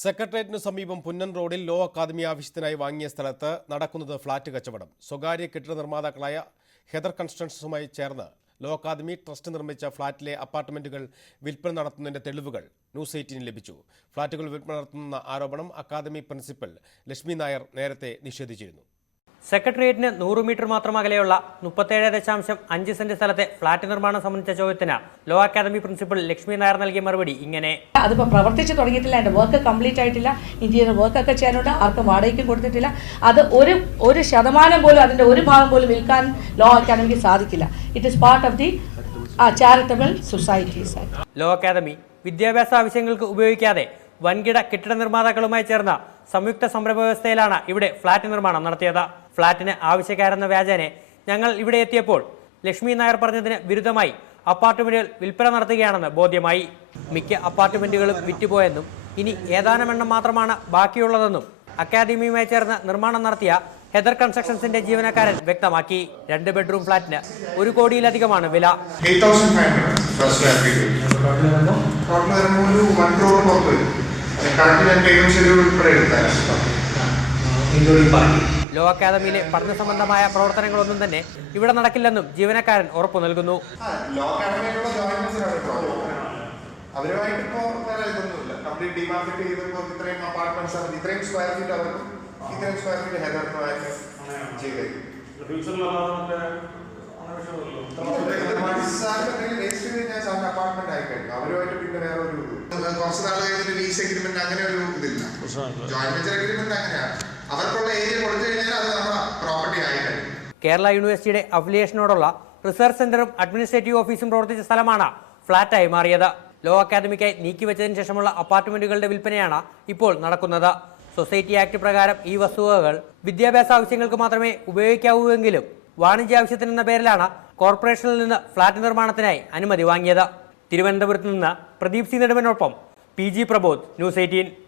സെക്രട്ടേറിയറ്റിനു സമീപം പുന്നൻ റോഡിൽ law academy ആവശ്യത്തിനായി വാങ്ങിയ സ്ഥലത്ത് നടക്കുന്നത് ഫ്ളാറ്റ് കച്ചവടം. സ്വകാര്യ കെട്ടിട നിർമ്മാതാക്കളായ ഹെദർ കൺസ്ട്രക്ഷൻസുമായി ചേർന്ന് ലോ അക്കാദമി ട്രസ്റ്റ് നിർമ്മിച്ച ഫ്ളാറ്റിലെ അപ്പാർട്ട്മെന്റുകൾ വിൽപ്പന നടത്തുന്നതിന്റെ തെളിവുകൾ ന്യൂസ് 18 ലഭിച്ചു. ഫ്ളാറ്റുകൾ വിൽപ്പന നടത്തുന്ന ആരോപണം അക്കാദമി പ്രിൻസിപ്പൽ ലക്ഷ്മി നായർ നേരത്തെ നിഷേധിച്ചിരുന്നു. സെക്രട്ടേറിയറ്റിന് 100 മീറ്റർ മാത്രം അകലെയുള്ള 37.5 സെന്റ് സ്ഥലത്തെ ഫ്ളാറ്റ് നിർമ്മാണം സംബന്ധിച്ച ചോദ്യത്തിന് law academy principal Lakshmi Nair നൽകിയ മറുപടി ഇങ്ങനെ: അതിപ്പോൾ പ്രവർത്തിച്ചു തുടങ്ങിയിട്ടില്ല, എൻ്റെ വർക്ക് കംപ്ലീറ്റ് ആയിട്ടില്ല, ഇന്റീരിയർ വർക്കൊക്കെ ചെയ്യാനുണ്ട്, ആർക്കും വാടകയ്ക്കും കൊടുത്തിട്ടില്ല. അത് ഒരു ശതമാനം പോലും, അതിൻ്റെ ഒരു ഭാഗം പോലും വിൽക്കാൻ ലോ അക്കാദമിക്ക് സാധിക്കില്ല. It is part of the charitable societies. Law Academy വിദ്യാഭ്യാസ ആവശ്യങ്ങൾക്ക് ഉപയോഗിക്കാതെ വൻകിട കെട്ടിട നിർമ്മാതാക്കളുമായി ചേർന്ന സംയുക്ത സംരംഭ വ്യവസ്ഥയിലാണ് ഇവിടെ ഫ്ളാറ്റ് നിർമ്മാണം നടത്തിയത്. ഫ്ളാറ്റിന് ആവശ്യക്കാരെന്ന വ്യാജേനെ ഞങ്ങൾ ഇവിടെ എത്തിയപ്പോൾ ലക്ഷ്മി നായർ പറഞ്ഞതിന് വിരുദ്ധമായി അപ്പാർട്ട്മെന്റുകൾ വിൽപ്പന നടത്തുകയാണെന്ന് ബോധ്യമായി. മിക്ക അപ്പാർട്ട്മെന്റുകളും വിറ്റുപോയെന്നും ഇനി ഏതാനും എണ്ണം മാത്രമാണ് ബാക്കിയുള്ളതെന്നും അക്കാദമിയുമായി ചേർന്ന് നിർമ്മാണം നടത്തിയ ഹെദർ കൺസ്ട്രക്ഷൻസിന്റെ ജീവനക്കാരൻ വ്യക്തമാക്കി. 2 ബെഡ്റൂം ഫ്ളാറ്റിന് 1 കോടിയിലധികമാണ് വില. ലോ അക്കാദമിയിലെ പഠന സംബന്ധമായ പ്രവർത്തനങ്ങളൊന്നും തന്നെ ഇവിടെ നടക്കില്ലെന്നും ജീവനക്കാരൻ ഉറപ്പു നൽകുന്നു. കുറച്ച് നാൾ കഴിഞ്ഞിട്ട് ലീസ് എഗ്രിമെന്റ് അങ്ങനെ ഒരു ഇതില്ല, ജോയിന്റ് വെഞ്ചർ എഗ്രിമെന്റ് അങ്ങനെയാണ്. അവർക്കുള്ള ഏരിയ കൊടുത്തു കഴിഞ്ഞാൽ അത് നമ്മുടെ പ്രോപ്പർട്ടി ആയി കഴിയും. കേരള യൂണിവേഴ്സിറ്റിയുടെ അഫിലിയേഷനോടുള്ള റിസർച്ച് സെന്ററും അഡ്മിനിസ്ട്രേറ്റീവ് ഓഫീസും പ്രവർത്തിച്ച സ്ഥലമാണ് ഫ്ളാറ്റായി മാറിയത്. ലോ അക്കാദമിക്കായി നീക്കിവെച്ചതിന് ശേഷമുള്ള അപ്പാർട്ട്മെന്റുകളുടെ വിൽപ്പനയാണ് ഇപ്പോൾ നടക്കുന്നത്. സൊസൈറ്റി ആക്ട് പ്രകാരം ഈ വസ്തുവകകൾ വിദ്യാഭ്യാസ ആവശ്യങ്ങൾക്ക് മാത്രമേ ഉപയോഗിക്കാവൂവെങ്കിലും വാണിജ്യ ആവശ്യത്തിനെന്ന പേരിലാണ് കോർപ്പറേഷനിൽ നിന്ന് ഫ്ളാറ്റ് നിർമ്മാണത്തിനായി അനുമതി വാങ്ങിയത്. തിരുവനന്തപുരത്ത് നിന്ന് പ്രദീപ് സി നെടുമനൊപ്പം PG പ്രബോധ്, ന്യൂസ് 18.